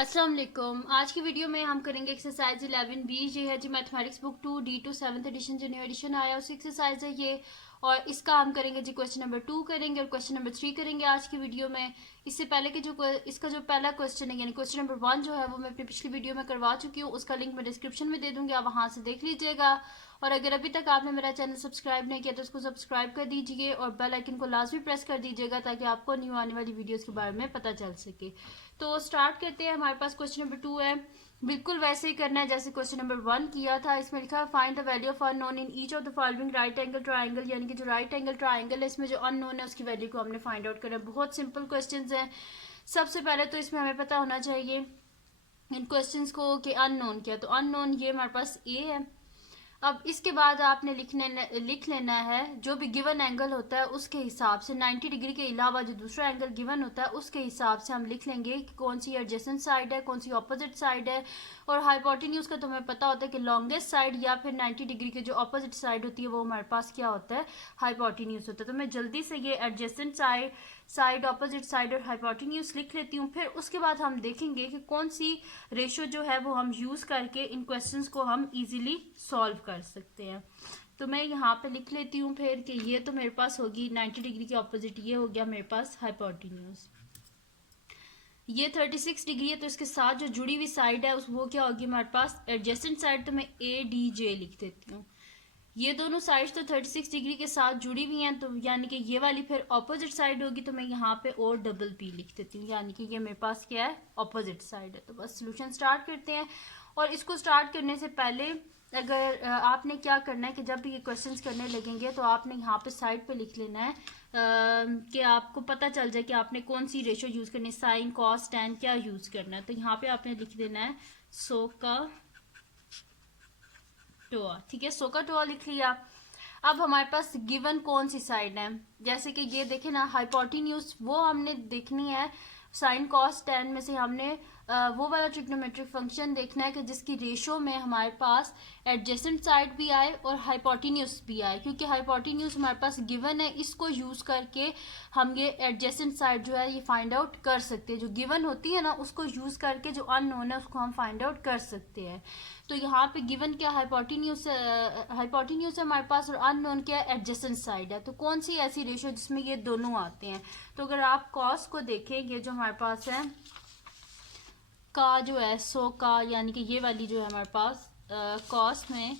अस्सलाम वालेकुम। आज की वीडियो में हम करेंगे एक्सरसाइज 11B। ये है जी mathematics book 2 D2 7th edition जो न्यू एडिशन आया उसी एक्सरसाइज है ये। और इसका हम करेंगे जी क्वेश्चन नंबर 2 करेंगे और क्वेश्चन नंबर 3 करेंगे आज की वीडियो में। इससे पहले कि जो इसका जो पहला क्वेश्चन है यानी क्वेश्चन नंबर 1 जो है वो मैं अपनी पिछली वीडियो में करवा चुकी हूँ, उसका लिंक मैं डिस्क्रिप्शन में दे दूंगी, आप वहाँ से देख लीजिएगा। और अगर अभी तक आपने मेरा चैनल सब्सक्राइब नहीं किया तो उसको सब्सक्राइब कर दीजिए और बेल आइकन को लाजमी प्रेस कर दीजिएगा ताकि आपको न्यू आने वाली वीडियोस के बारे में पता चल सके। तो स्टार्ट करते हैं। हमारे पास क्वेश्चन नंबर 2 है, बिल्कुल वैसे ही करना है जैसे क्वेश्चन नंबर 1 किया था। इसमें लिखा है find the value of unknown in each of the following right angle triangle, यानी कि जो राइट एंगल ट्राइंगल है इसमें जो अननोन है उसकी वैल्यू को हमने फाइंड आउट करना है। बहुत सिंपल क्वेश्चन है। सबसे पहले तो इसमें हमें पता होना चाहिए इन क्वेश्चंस को कि अननोन क्या है। तो अननोन ये हमारे पास ए है। अब इसके बाद आपने लिख लेना है जो भी गिवन एंगल होता है उसके हिसाब से 90 डिग्री के अलावा जो दूसरा एंगल गिवन होता है उसके हिसाब से हम लिख लेंगे कि कौन सी एडजेसेंट साइड है, कौन सी ऑपोजिट साइड है। और हाइपोटेन्यूज का तो हमें पता होता है कि लॉन्गेस्ट साइड या फिर 90 डिग्री की जो ऑपोजिट साइड होती है वो हमारे पास क्या होता है, हाइपोटेन्यूज होता है। तो मैं जल्दी से ये एडजेसेंट साइड ऑपोजिट साइड और हाइपोटेन्यूज लिख लेती हूँ। फिर उसके बाद हम देखेंगे कि कौन सी रेशियो जो है वो हम यूज करके इन क्वेश्चंस को हम इजीली सॉल्व कर सकते हैं। तो मैं यहाँ पे लिख लेती हूँ फिर कि ये तो मेरे पास होगी 90 डिग्री के ऑपोजिट, ये हो गया मेरे पास हाइपोटेन्यूज। ये 36 डिग्री है तो इसके साथ जो जुड़ी हुई साइड है उस वो क्या होगी हमारे पास, एडजेसेंट साइड। तो मैं ADJ लिख देती हूँ। ये दोनों साइड्स तो 36 डिग्री के साथ जुड़ी हुई हैं, तो यानी कि ये वाली फिर ऑपोजिट साइड होगी। तो मैं यहाँ पे और डबल P लिख देती हूँ, यानी कि ये मेरे पास क्या है, ऑपोजिट साइड है। तो बस सोल्यूशन स्टार्ट करते हैं। और इसको स्टार्ट करने से पहले अगर आपने क्या करना है कि जब भी ये क्वेश्चंस करने लगेंगे तो आपने यहाँ पे साइड पे लिख लेना है कि आपको पता चल जाए कि आपने कौन सी रेशियो यूज करनी है, साइन कॉस टैन क्या यूज करना है। तो यहाँ पे आपने लिख देना है सोका टोआ। ठीक है, सोका टोआ लिख लिया। अब हमारे पास गिवन कौन सी साइड है, जैसे कि ये देखे ना हाइपोटेन्यूज, वो हमने देखनी है। साइन कॉस टैन में से हमने वो वाला ट्रिग्नोमेट्रिक फंक्शन देखना है कि जिसकी रेशो में हमारे पास एडजेसेंट साइड भी आए और हाइपोटेन्यूज भी आए, क्योंकि हाइपोटेन्यूज हमारे पास गिवन है। इसको यूज करके हम ये एडजेसेंट साइड जो है ये फाइंड आउट कर सकते हैं। जो गिवन होती है ना उसको यूज करके जो अननोन है उसको हम फाइंड आउट कर सकते हैं। तो यहाँ पे गिवन क्या हाइपोटेन्यूज है हमारे पास, और अननोन क्या एडजेसेंट साइड है। तो कौन सी ऐसी रेशियो जिसमें ये दोनों आते हैं। तो अगर आप कॉस को देखें, ये जो हमारे पास है का जो है सो का, यानी कि ये वाली जो है हमारे पास कॉस में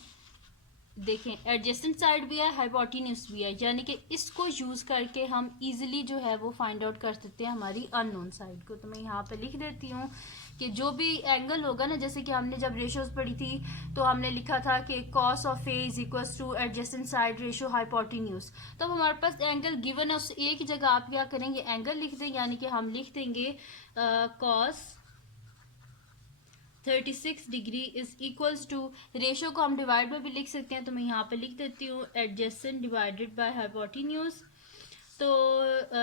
देखें एडजेसेंट साइड भी है, हाइपोटेन्यूज भी है, यानी कि इसको यूज करके हम इजीली जो है वो फाइंड आउट कर सकते हैं हमारी अननोन साइड को। तो मैं यहाँ पे लिख देती हूँ कि जो भी एंगल होगा ना, जैसे कि हमने जब रेशियोज पढ़ी थी तो हमने लिखा था कि cos of A is equals to adjacent side ratio hypotenuse. तो अब हमारे पास एंगल गिवन है, उस ए की जगह आप क्या करेंगे, एंगल लिख दें, यानी कि हम लिख देंगे cos 36 degree is equals to, ratio को हम डिवाइड में भी लिख सकते हैं। तो मैं यहाँ पे लिख देती हूँ एडजेसेंट डिवाइडेड बाय हाइपोटेन्यूज। तो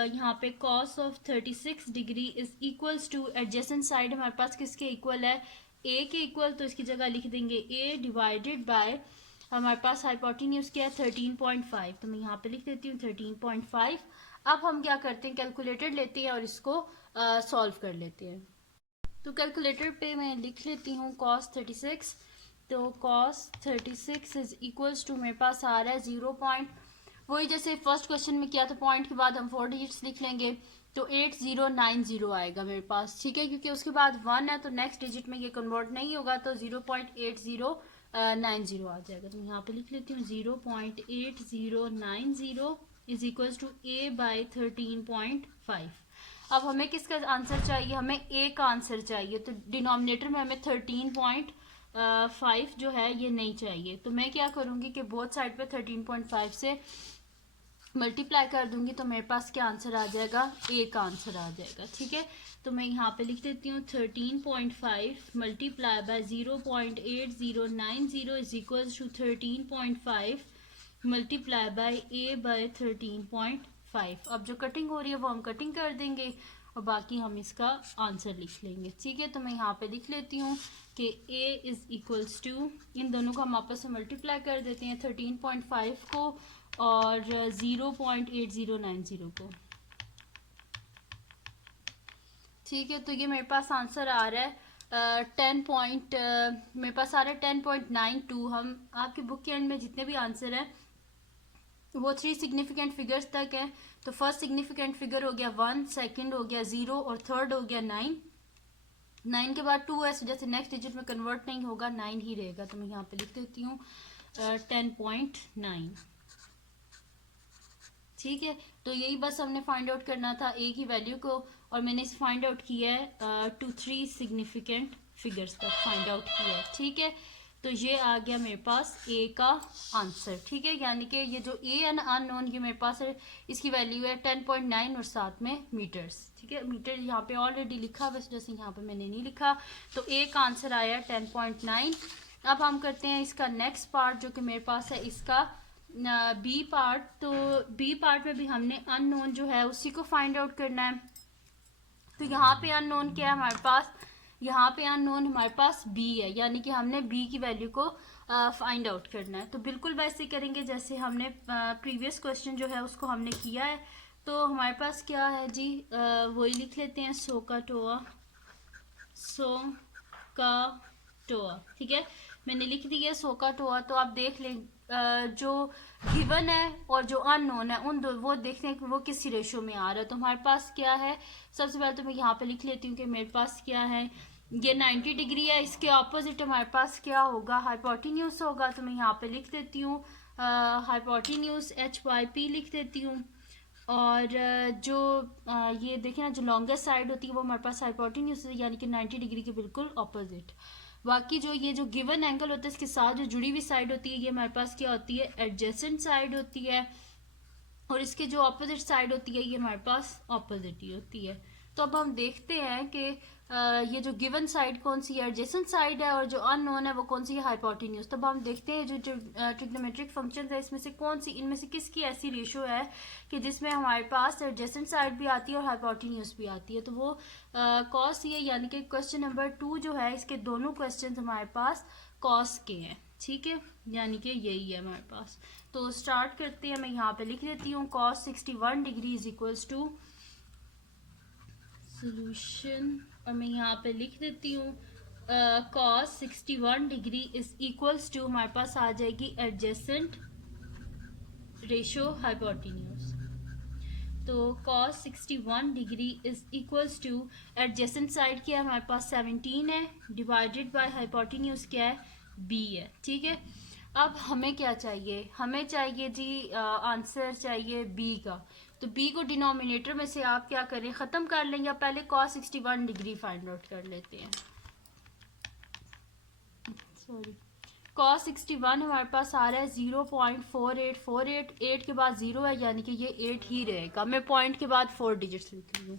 यहाँ पे cos of 36 degree is equals to, adjacent side हमारे पास किसके इक्वल है, a के इक्वल। तो इसकी जगह लिख देंगे a डिवाइडेड बाय हमारे पास हाइपोटेन्यूज क्या है 13.5। तो मैं यहाँ पे लिख देती हूँ 13.5। अब हम क्या करते हैं, कैलकुलेटर लेते हैं और इसको सॉल्व कर लेते हैं। तो कैलकुलेटर पे मैं लिख लेती हूँ cos 36। तो cos 36 इज इक्वल्स टू मेरे पास आ रहा है 0. वही जैसे फर्स्ट क्वेश्चन में किया था, पॉइंट के बाद हम 4 डिजिट्स लिख लेंगे तो 8090 आएगा मेरे पास। ठीक है, क्योंकि उसके बाद 1 है तो नेक्स्ट डिजिट में ये कन्वर्ट नहीं होगा, तो 0.8090 आ जाएगा। तो यहाँ पे लिख लेती हूँ 0.8090 is equals to a by 13.5। अब हमें किसका आंसर चाहिए, हमें ए का आंसर चाहिए। तो डिनोमिनेटर में हमें 13.5 जो है ये नहीं चाहिए। तो मैं क्या करूँगी कि बोथ साइड पे 13.5 से मल्टीप्लाई कर दूंगी, तो मेरे पास क्या आंसर आ जाएगा, ए का आंसर आ जाएगा। ठीक है, तो मैं यहाँ पे लिख देती हूँ 13.5 multiply by 0.8090 is equals to 13.5 multiply by A by 13.5। अब जो कटिंग हो रही है वो हम कटिंग कर देंगे और बाकी हम इसका आंसर लिख लेंगे। ठीक है, तो मैं यहाँ पे लिख लेती हूँ कि a इज इक्वल्स टू, इन दोनों को हम आपस में मल्टीप्लाई कर देते हैं 13.5 को और 0.8090 को। ठीक है, तो ये मेरे पास आंसर आ रहा है मेरे पास आ रहा है 10.92। हम आपकी बुक के एंड में जितने भी आंसर हैं वो 3 सिग्निफिकेंट फिगर्स तक है। तो फर्स्ट सिग्निफिकेंट फिगर हो गया 1, सेकंड हो गया 0 और थर्ड हो गया 9। 9 के बाद 2 है, इस वजह से नेक्स्ट डिजिट में कन्वर्ट नहीं होगा, 9 ही रहेगा। तो मैं यहाँ पे लिख देती हूँ 10.9। ठीक है, तो यही बस हमने फाइंड आउट करना था ए की वैल्यू को, और मैंने इसे फाइंड आउट किया है 2-3 सिग्निफिकेंट फिगर्स तक फाइंड आउट किया है। ठीक है, तो ये आ गया मेरे पास ए का आंसर। ठीक है, यानी कि ये जो ए एन अननोन ये मेरे पास है, इसकी वैल्यू है 10.9 और साथ में मीटर्स। ठीक है, मीटर यहाँ पे ऑलरेडी लिखा, बस जैसे यहाँ पे मैंने नहीं लिखा। तो ए का आंसर आया 10.9। अब हम करते हैं इसका नेक्स्ट पार्ट जो कि मेरे पास है इसका बी पार्ट। तो बी पार्ट में भी हमने अननोन जो है उसी को फाइंड आउट करना है। तो यहाँ पे अननोन क्या है हमारे पास, यहाँ पे अननोन हमारे पास बी है, यानी कि हमने बी की वैल्यू को फाइंड आउट करना है। तो बिल्कुल वैसे करेंगे जैसे हमने प्रीवियस क्वेश्चन जो है उसको हमने किया है। तो हमारे पास क्या है जी, वही लिख लेते हैं, सो का टोआ। ठीक है, मैंने लिख दिया सो का टोआ। तो आप देख लें जो गिवन है और जो अननोन है उन दो वो देखते हैं कि वो किस रेशो में आ रहा है। तो हमारे पास क्या है, सबसे पहले तो मैं यहाँ पे लिख लेती हूँ कि मेरे पास क्या है, ये 90 डिग्री है। इसके ऑपोजिट हमारे पास क्या होगा, हाइपोटेन्यूज होगा। तो मैं यहाँ पे लिख देती हूँ हाइपोटेन्यूज HYP लिख देती हूँ। और जो ये देखें ना, जो लॉन्गेस्ट साइड होती है वो हमारे पास हाइपोटेन्यूज है, यानी कि 90 डिग्री के बिल्कुल ऑपोजिट। बाकी जो ये जो गिवन एंगल होता है इसके साथ जो जुड़ी हुई साइड होती है ये हमारे पास क्या होती है, एडजेसेंट साइड होती है। और इसके जो ऑपोजिट साइड होती है ये हमारे पास ऑपोजिट ही होती है। तो अब हम देखते हैं कि ये जो गिवन साइड कौन सी है, एडजेसेंट साइड है, और जो अननोन है वो कौन सी है, हाइपोटेन्यूज। तब हम देखते हैं जो ट्रिग्नोमेट्रिक फंक्शंस है इसमें से कौन सी, इनमें से किसकी ऐसी रेशो है कि जिसमें हमारे पास एडजेसेंट साइड भी आती है और हाइपोटेन्यूज भी आती है। तो वो कॉस ही है, यानी कि क्वेश्चन नंबर 2 जो है इसके दोनों क्वेश्चन हमारे पास कॉस के हैं। ठीक है, यानी कि यही है हमारे पास। तो स्टार्ट करते हैं, मैं यहाँ पे लिख देती हूँ cos 61 degree is equals to solution, और मैं यहाँ पे लिख देती हूँ cos 61 degree is equals to, हमारे पास आ जाएगी एडजेसेंट रेशो हाइपोटेन्यूज। तो cos 61 degree is equals to adjacent side क्या है हमारे पास 17 है, डिवाइडेड बाय हाइपोटेन्यूज क्या है, b है। ठीक है, अब हमें क्या चाहिए, हमें चाहिए जी आंसर चाहिए b का। तो b को डिनोमिनेटर में से आप क्या करें, ख़त्म कर लेंगे। पहले cos 61 डिग्री फाइंड आउट कर लेते हैं। सॉरी, cos 61 हमारे पास आ रहा है 0.4848। 8 के बाद 0 है, यानी कि ये 8 ही रहेगा। मैं पॉइंट के बाद 4 डिजिट्स लिख रही हूँ।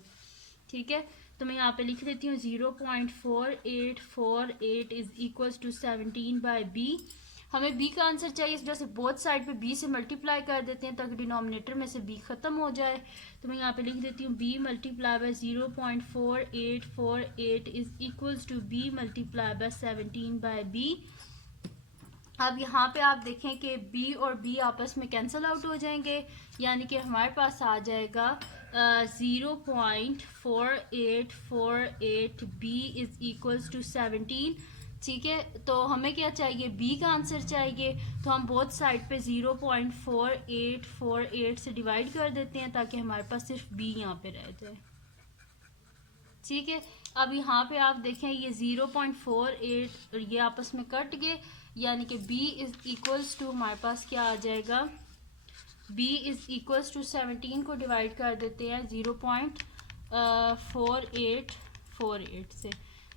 ठीक है, तो मैं यहाँ पे लिख देती हूँ 0.4848 is equals to 17 by b। हमें b का आंसर चाहिए, इस वजह से बोथ साइड पे b से मल्टीप्लाई कर देते हैं ताकि डिनोमिनेटर में से b खत्म हो जाए। तो मैं यहाँ पे लिख देती हूँ b multiply by 0.4848 is equals to b multiply by 17 by b। अब यहाँ पे आप देखें कि b और b आपस में कैंसिल आउट हो जाएंगे, यानी कि हमारे पास आ जाएगा 0.4848 b इज इक्वल्स टू 17। ठीक है, तो हमें क्या चाहिए, b का आंसर चाहिए। तो हम बोथ साइड पे 0.4848 से डिवाइड कर देते हैं ताकि हमारे पास सिर्फ b यहाँ पे रह जाए। ठीक है, अब यहाँ पे आप देखें ये 0.48 और ये आपस में कट गए, यानी कि b इज इक्वल्स टू हमारे पास क्या आ जाएगा, b इज इक्वल्स टू 17 को डिवाइड कर देते हैं 0.4848 से।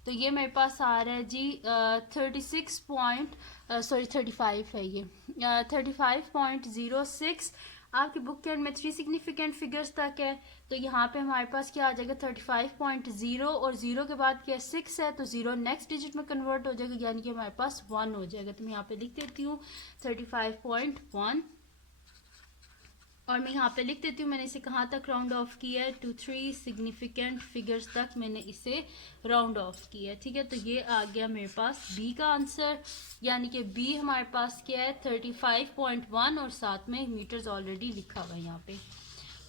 तो ये मेरे पास आ रहा है जी 35 है, ये 35.06। आपकी बुक के अंदर में 3 सिग्निफिकेंट फिगर्स तक है। तो यहाँ पे हमारे पास क्या आ जाएगा 35.0, और 0 के बाद क्या 6 है, तो 0 नेक्स्ट डिजिट में कन्वर्ट हो जाएगा, यानी कि हमारे पास 1 हो जाएगा। तो मैं यहाँ पे लिख देती हूँ 35.1, और मैं यहाँ पे लिख देती हूँ मैंने इसे कहाँ तक राउंड ऑफ किया है, 2-3 सिग्निफिकेंट फिगर्स तक मैंने इसे राउंड ऑफ किया है। ठीक है, तो ये आ गया मेरे पास b का आंसर, यानी कि b हमारे पास क्या है 35.1, और साथ में मीटर्स ऑलरेडी लिखा हुआ है यहाँ पे।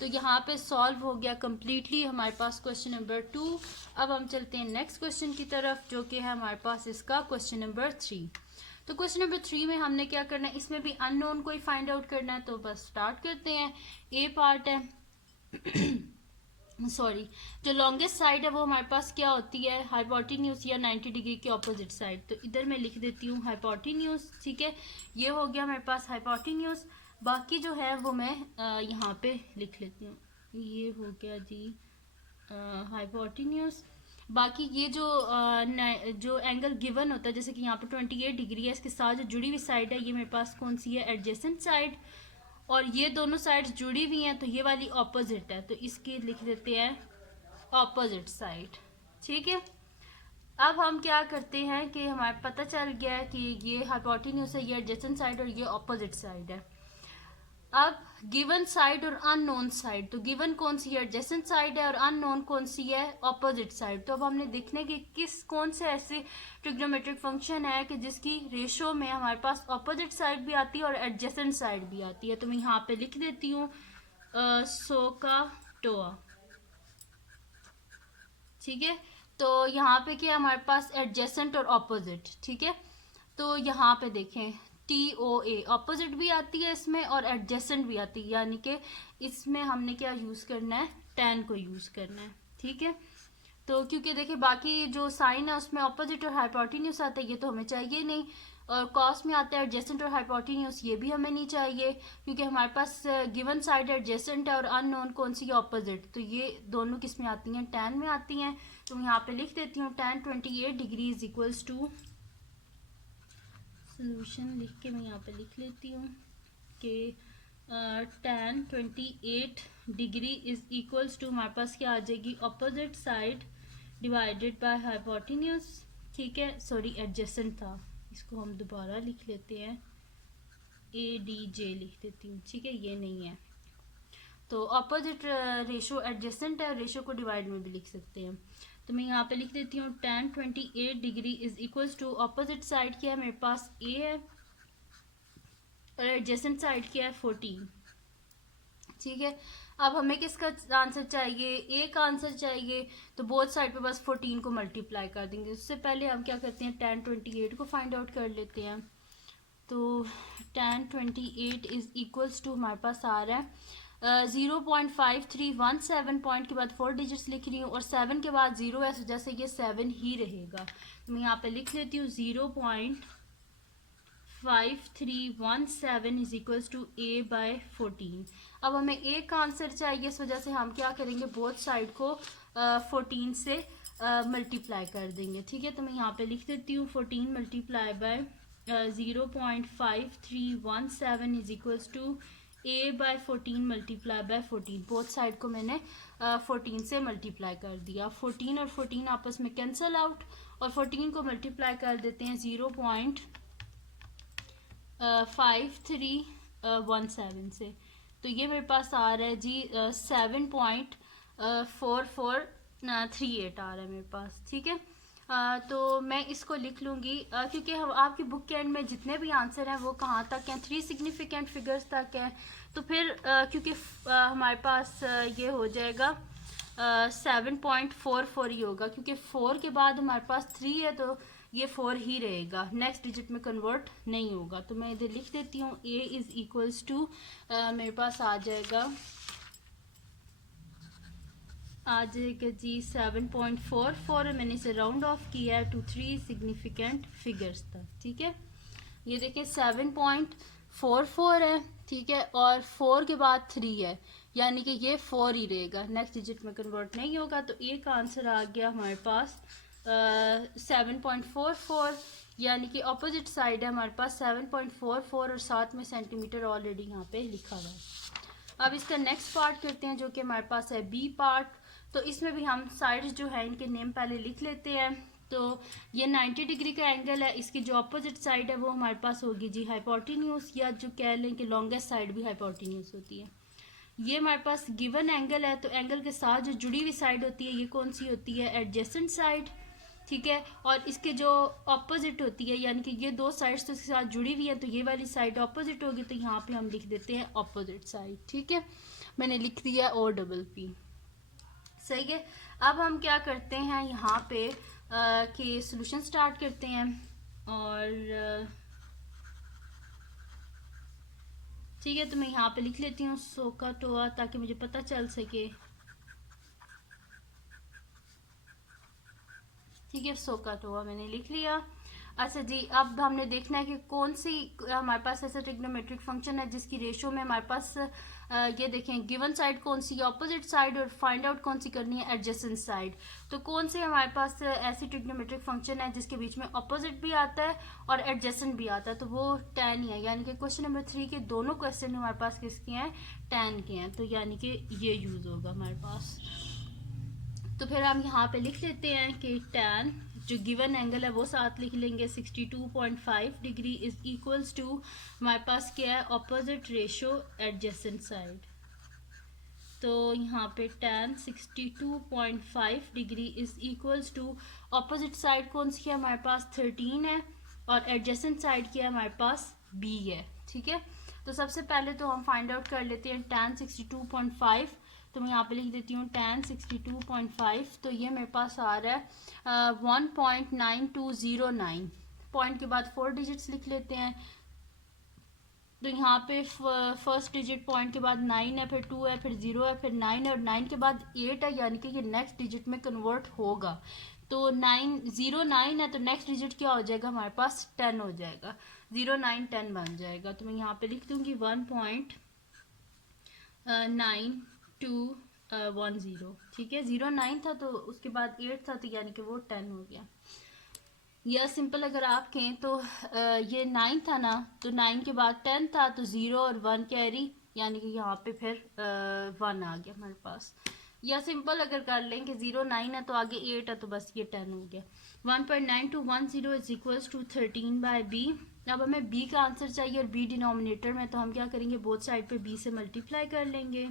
तो यहाँ पे सॉल्व हो गया कम्प्लीटली हमारे पास क्वेश्चन नंबर 2। अब हम चलते हैं नेक्स्ट क्वेश्चन की तरफ, जो कि है हमारे पास इसका क्वेश्चन नंबर 3। तो क्वेश्चन नंबर 3 में हमने क्या करना है, इसमें भी अननोन को ही फाइंड आउट करना है। तो बस स्टार्ट करते हैं। ए पार्ट है सॉरी, जो लॉन्गेस्ट साइड है वो हमारे पास क्या होती है, हाइपोटेन्यूज या 90 डिग्री के ऑपोजिट साइड। तो इधर मैं लिख देती हूँ हाइपोटेन्यूज, ठीक है। ये हो गया हमारे पास हाइपोटेन्यूज। बाकी जो है वो मैं यहाँ पे लिख लेती हूँ। ये हो गया जी हाइपोटेन्यूज। बाकी ये जो एंगल गिवन होता है, जैसे कि यहाँ पे 28 डिग्री है, इसके साथ जो जुड़ी हुई साइड है ये मेरे पास कौन सी है, एडजेसेंट साइड। और ये दोनों साइड्स जुड़ी हुई हैं तो ये वाली ऑपोजिट है, तो इसकी लिख देते हैं ऑपोजिट साइड, ठीक है। अब हम क्या करते हैं कि हमारे पता चल गया है कि ये हाइपोटेन्यूज है, ये एडजेसेंट साइड और ये ऑपोजिट साइड है। अब गिवन साइड और अननोन साइड, तो गिवन कौन सी है, एडजेसेंट साइड है, और अननोन कौन सी है, ऑपोजिट साइड। तो अब हमने देखने की कौन से ऐसे ट्रिग्नोमेट्रिक फंक्शन है कि जिसकी रेशो में हमारे पास ऑपोजिट साइड भी आती है और एडजेसेंट साइड भी आती है। तो मैं यहाँ पे लिख देती हूँ सोकाटोआ, ठीक है। तो यहाँ पे क्या हमारे पास एडजेसेंट और ऑपोजिट, ठीक है। तो यहाँ पे देखें TOA ऑपोजिट भी आती है इसमें और एडजेसेंट भी आती है, यानी कि इसमें हमने क्या यूज़ करना है, tan को यूज़ करना है, ठीक है। तो क्योंकि देखिए बाकी जो साइन है उसमें ऑपोजिट और हाइपोटेन्यूज आता है, ये तो हमें चाहिए नहीं। और कॉस में आता है एडजेसेंट और हाइपोटेन्यूज, ये भी हमें नहीं चाहिए क्योंकि हमारे पास गिवन साइड एडजेसेंट है और अननोन कौन सी ऑपोजिट। तो ये दोनों किस में आती हैं, tan में आती हैं। तो मैं यहाँ पे लिख देती हूँ tan 28 degree is equals to, solution लिख के मैं यहाँ पे लिख लेती हूँ कि tan 28 degree is equals to हमारे पास क्या आ जाएगी, opposite side divided by hypotenuse, ठीक है। सॉरी एडजेसेंट था, इसको हम दोबारा लिख लेते हैं, ADJ लिख देती हूँ, ठीक है। ये नहीं है तो ऑपोजिट रेशो एडजेसेंट है, रेशो को डिवाइड में भी लिख सकते हैं। तो मैं यहाँ पे लिख देती हूँ tan 28 degree is equals to opposite side क्या है मेरे पास A है और एडजेसेंट साइड क्या है 14, ठीक है। अब हमें किसका आंसर चाहिए, A का आंसर चाहिए। तो बोथ साइड पे बस 14 को मल्टीप्लाई कर देंगे। उससे पहले हम क्या करते हैं, tan 28 को फाइंड आउट कर लेते हैं। तो tan 28 इज इक्वल्स टू हमारे पास आ रहा है 0.5317 पॉइंट के बाद 4 डिजिट्स लिख रही हूँ और 7 के बाद 0 है, तो जैसे ये 7 ही रहेगा। तो मैं यहाँ पे लिख लेती हूँ 0.5317 इज इक्वल्स टू A/14। अब हमें A का आंसर चाहिए, इस वजह से हम क्या करेंगे, बोथ साइड को 14 से मल्टीप्लाई कर देंगे, ठीक है। तो मैं यहाँ पे लिख देती हूँ 14 multiply by 0.5317 is equals to A/14 multiply by 14। Both side को मैंने 14 से मल्टीप्लाई कर दिया। 14 और 14 आपस में कैंसल आउट और 14 को मल्टीप्लाई कर देते हैं 0.5317 से। तो ये मेरे पास आ रहा है जी 7.4438 आ रहा है मेरे पास, ठीक है। तो मैं इसको लिख लूँगी क्योंकि हम आपकी बुक के एंड में जितने भी आंसर हैं वो कहाँ तक हैं, 3 सिग्निफिकेंट फिगर्स तक हैं। तो फिर क्योंकि हमारे पास ये हो जाएगा 7.44 ही होगा, क्योंकि 4 के बाद हमारे पास 3 है तो ये 4 ही रहेगा, नेक्स्ट डिजिट में कन्वर्ट नहीं होगा। तो मैं इधर लिख देती हूँ A इज इक्वल्स टू मेरे पास आ जाएगा जी 7.44। मैंने इसे राउंड ऑफ किया है टू 3 सिग्निफिकेंट फिगर्स तक, ठीक है। ये देखें 7.44 है, ठीक है, और 4 के बाद 3 है, यानी कि ये 4 ही रहेगा, नेक्स्ट डिजिट में कन्वर्ट नहीं होगा। तो A का आंसर आ गया हमारे पास 7.44, यानी कि ऑपोजिट साइड है हमारे पास 7.44 और साथ में सेंटीमीटर ऑलरेडी यहाँ पे लिखा हुआ है। अब इसका नेक्स्ट पार्ट करते हैं जो कि हमारे पास है B पार्ट। तो इसमें भी हम साइड्स जो है इनके नेम पहले लिख लेते हैं। तो ये 90 डिग्री का एंगल है, इसकी जो अपोजिट साइड है वो हमारे पास होगी जी हाइपोटेन्यूज, या जो कह लें कि लॉन्गेस्ट साइड भी हाइपोटेन्यूज होती है। ये हमारे पास गिवन एंगल है, तो एंगल के साथ जो जुड़ी हुई साइड होती है ये कौन सी होती है, एडजेसेंट साइड, ठीक है। और इसके जो ऑपोजिट होती है, यानी कि ये दो साइड्स तो इसके साथ जुड़ी हुई है, तो ये वाली साइड ऑपोजिट होगी, तो यहाँ पे हम लिख देते हैं ऑपोजिट साइड, ठीक है। मैंने लिख दिया OPP। सही है। अब हम क्या करते हैं यहाँ पे कि सॉल्यूशन स्टार्ट करते हैं और ठीक है, तो मैं यहाँ पे लिख लेती हूँ SOHCAHTOA ताकि मुझे पता चल सके। ठीक है, SOHCAHTOA मैंने लिख लिया। अच्छा जी, अब हमने देखना है कि कौन सी हमारे पास ऐसा ट्रिग्नोमेट्रिक फंक्शन है जिसकी रेशो में हमारे पास ये देखें गिवन साइड कौन सी, ऑपोजिट साइड, और फाइंड आउट कौन सी करनी है, एडजेसेंट साइड। तो कौन से हमारे पास ऐसी ट्रिग्नोमेट्रिक फंक्शन है जिसके बीच में ऑपोजिट भी आता है और एडजेसेंट भी आता है, तो वो tan ही है। यानी कि क्वेश्चन नंबर 3 के दोनों क्वेश्चन हमारे पास किसके हैं, tan के हैं। तो यानी कि ये यूज होगा हमारे पास। तो फिर हम यहाँ पे लिख लेते हैं कि tan जो गिवन एंगल है वो साथ लिख लेंगे, 62.5 डिग्री इज इक्वल्स टू हमारे पास क्या है, ऑपोजिट रेशो एडजेसेंट साइड। तो यहाँ पे tan 62.5 degree is equals to opposite side कौन सी है हमारे पास, 13 है, और एडजेसेंट साइड क्या है हमारे पास, b है। ठीक है, तो सबसे पहले तो हम फाइंड आउट कर लेते हैं tan 62.5। तो मैं यहाँ पे लिख देती हूँ tan 62.5। तो ये मेरे पास आ रहा है 1.9209। पॉइंट के बाद 4 डिजिट्स लिख लेते हैं। तो यहाँ पे फर्स्ट डिजिट पॉइंट के बाद 9 है, फिर 2 है, फिर 0 है, फिर 9 है, और 9 के बाद 8 है, यानी कि ये नेक्स्ट डिजिट में कन्वर्ट होगा। तो 9 है, तो नेक्स्ट डिजिट क्या हो जाएगा हमारे पास, 10 हो जाएगा। 0 9 10 बन जाएगा। तो मैं यहाँ पे लिख दूंगी 1.9210। ठीक है, 0 9 था तो उसके बाद 8 था, तो यानी कि वो 10 हो गया। या सिंपल अगर आप कहें तो ये 9 था ना, तो 9 के बाद 10 था, तो 0 और 1 कैरी, यानी कि यहाँ पे फिर 1 आ गया हमारे पास। या सिंपल अगर कर लें कि 0 9 है तो आगे 8 है, तो बस ये 10 हो गया। 1.9210 इज इक्वल्स टू 13/b। अब हमें b का आंसर चाहिए और b डिनोमिनेटर में, तो हम क्या करेंगे, बोथ साइड पे b से मल्टीप्लाई कर लेंगे।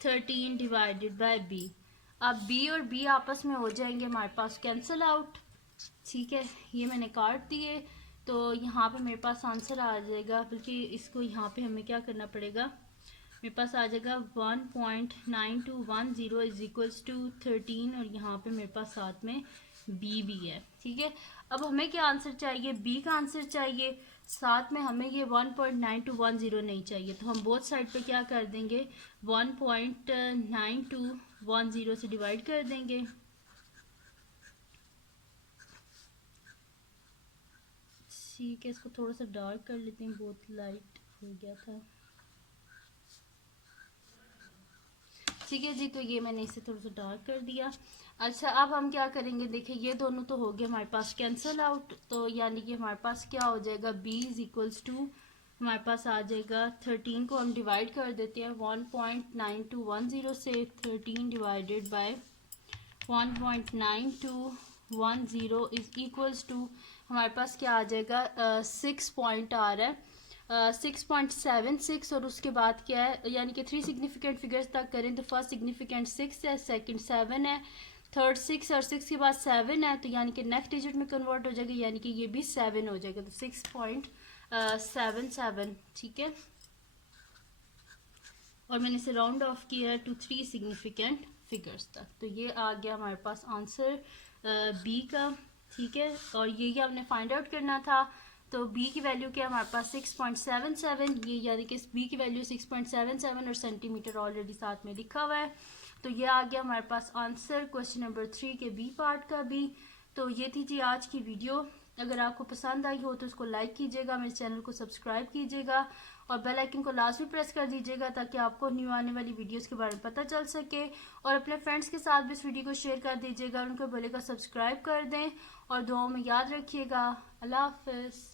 13 डिवाइडेड बाय b। अब b और b आपस में हो जाएंगे हमारे पास कैंसिल आउट। ठीक है, ये मैंने काट दिए, तो यहाँ पे मेरे पास आंसर आ जाएगा, बल्कि इसको यहाँ पे हमें क्या करना पड़ेगा, मेरे पास आ जाएगा 1.9210 इज इक्वल्स टू 13, और यहाँ पे मेरे पास साथ में b भी है। ठीक है, अब हमें क्या आंसर चाहिए, b का आंसर चाहिए, साथ में हमें ये 1.9210 नहीं चाहिए। तो हम बोथ साइड पे क्या कर देंगे, 1.9210 से डिवाइड कर देंगे। ठीक है, इसको थोड़ा सा डार्क कर लेते हैं, बहुत लाइट हो गया था। ठीक है जी, तो ये मैंने इसे थोड़ा सा डार्क कर दिया। अच्छा, अब हम क्या करेंगे, देखिए ये दोनों तो हो गए हमारे पास कैंसिल आउट, तो यानी कि हमारे पास क्या हो जाएगा, b इज इक्वल्स टू हमारे पास आ जाएगा 13 को हम डिवाइड कर देते हैं 1.9210 से, 13 divided by 1.9210 is equals to हमारे पास क्या आ जाएगा, 6 पॉइंट आ रहा है, 6.76, और उसके बाद क्या है, यानी कि 3 सिग्निफिकेंट फिगर्स तक करें तो फर्स्ट सिग्निफिकेंट 6 है, सेकंड 7 है, थर्ड 6 और 6 के बाद 7 है, तो यानी कि नेक्स्ट डिजिट में कन्वर्ट हो जाएगा, यानी कि ये भी 7 हो जाएगा, तो 6.77। ठीक है, और मैंने इसे राउंड ऑफ किया है टू 3 सिग्निफिकेंट फिगर्स तक। तो ये आ गया हमारे पास आंसर बी का। ठीक है, और ये हमने फाइंड आउट करना था। तो b की वैल्यू क्या है हमारे पास, 6.77, ये यानी कि b की वैल्यू 6.77 और सेंटीमीटर ऑलरेडी साथ में लिखा हुआ है। तो ये आ गया हमारे पास आंसर क्वेश्चन नंबर 3 के b पार्ट का भी। तो ये थी जी आज की वीडियो। अगर आपको पसंद आई हो तो उसको लाइक कीजिएगा, मेरे चैनल को सब्सक्राइब कीजिएगा और बेल आइकन को लाजमी प्रेस कर दीजिएगा ताकि आपको न्यू आने वाली वीडियोस के बारे में पता चल सके। और अपने फ्रेंड्स के साथ भी इस वीडियो को शेयर कर दीजिएगा, उनको बोलेगा सब्सक्राइब कर दें और दुआओं में याद रखिएगा। अल्लाह हाफिज़।